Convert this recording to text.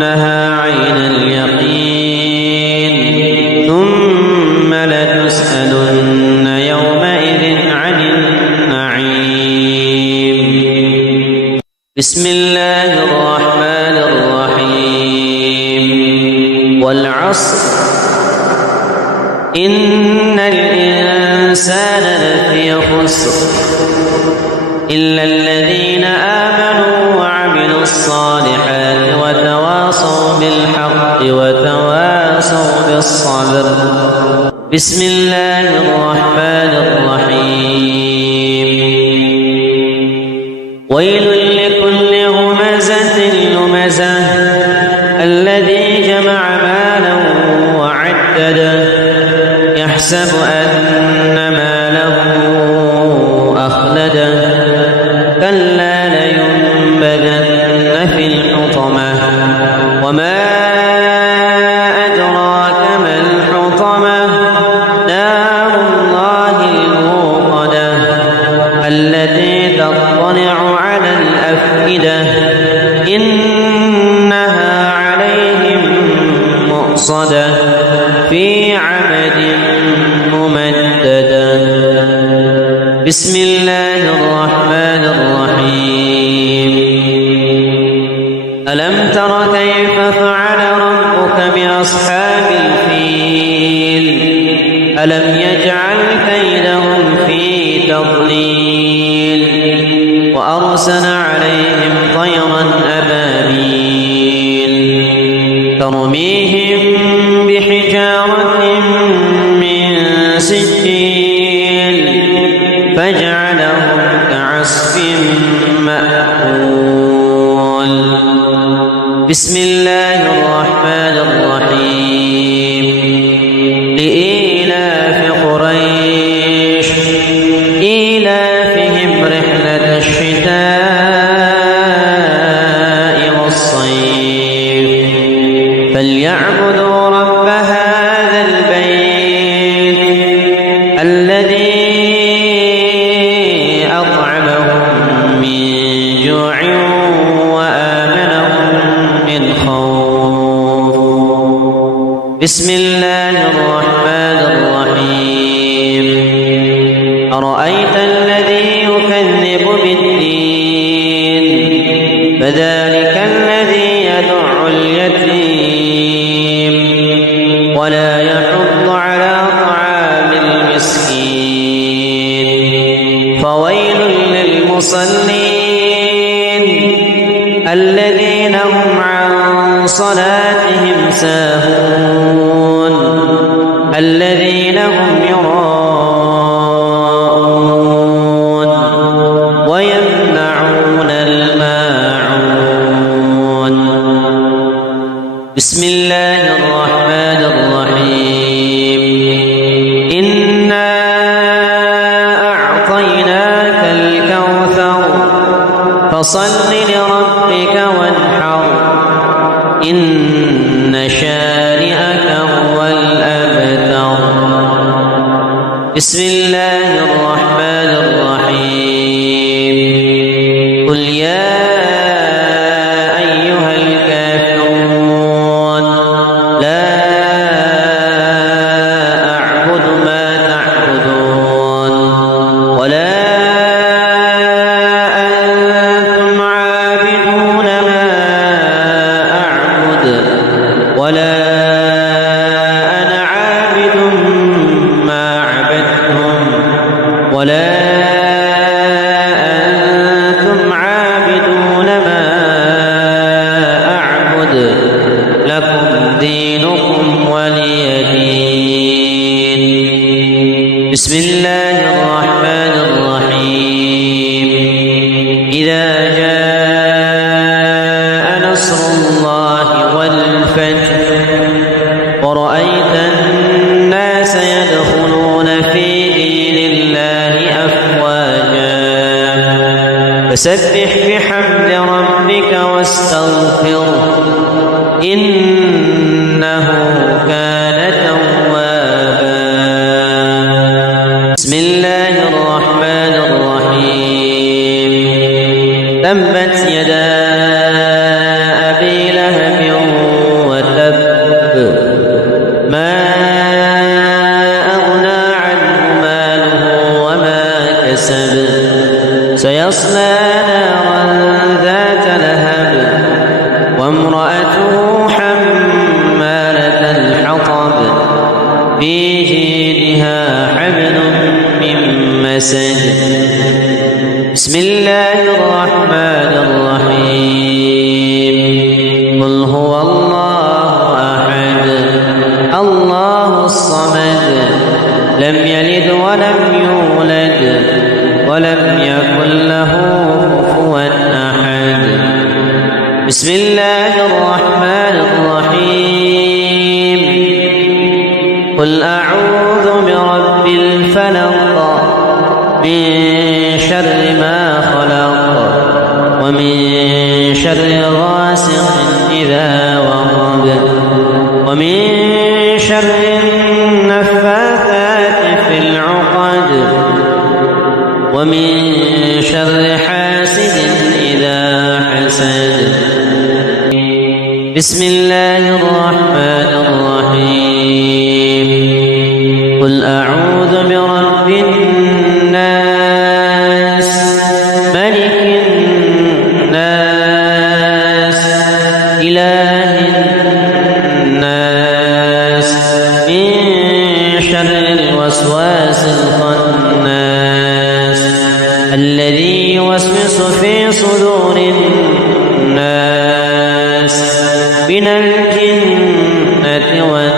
إنها عين اليقين ثم لتسألن يومئذ عن النعيم. بسم الله الرحمن الرحيم. والعصر إن الإنسان لفي خسر إلا الذين آمنوا وعملوا الصالحات وتواصوا بالحق وتواصوا بالصبر. بسم الله الرحمن الرحيم. ويل لكل همزة لمزة الذي جمع مالا وعدده يحسب أن ماله أخلده كلا لينبذن في الحطمة وما أدراك ما الحطمة نار الله الموقدة التي تطلع على الأفئدة إنها عليهم مؤصدة في عمد ممددة. بسم الله الرحمن الرحيم. ألم تر كيف فعل ربك بأصحاب الفيل ألم يجعل كيدهم في تضليل وأرسل عليهم طيرا أبابيل ترميهم بحجارة من سجيل فجعلهم كعصف مأكول. بسم الله الرحمن الرحيم. لإيلاف قريش إيلافهم رحلة الشتاء والصيف فليعبدوا رب هذا البيت الذي أطعمهم من جوع وآمنهم من خوف. بسم الله الرحمن الرحيم. أرأيت الذي يكذب بالدين فذلك الذي يدع اليتيم ولا يحض على طعام المسكين فويل للمصلين الذين هم عن صلاتهم ساهون الذين هم يراءون ويمنعون الماعون. بسم الله الرحمن الرحيم. إنا أعطيناك الكوثر فصل لربك وانحر إن شانئك هو الأبتر. بسم الله الرحمن الرحيم. قل يا أيها الكافرون لا أعبد ما تعبدون ولا أنتم عابدون ما أعبد ولا أنا عابد ما عبدتم ولا أنتم عابدون ما أعبد لكم دينكم ولي دين. بسم الله الرحمن الرحيم. إذا جاء نصر الله والفتح ورأيت الناس يدخلون في دين الله أفواجا فسبح بحمد ربك واستغفره إنه كان توابا. بسم الله الرحمن الرحيم. تبت يدا أبي لهب وامرأته حمالة الحطب في جيدها حبل من مسد. بسم الله الرحمن الرحيم. قل هو الله أحد الله الصمد لم يلد ولم يولد ولم يكن له كفوا أحد. بسم الله الرحمن الرحيم. قل أعوذ برب الفلق من شر ما خلق ومن شر غاسق إذا وقب ومن شر النفاثات في العقد ومن شر حاسد إذا حسد. بسم الله الرحمن الرحيم. قل أعوذ برب الناس ملك الناس إله الناس من شر الوسواس الخناس الذي يوسوس في صدور الناس من الجنة والناس.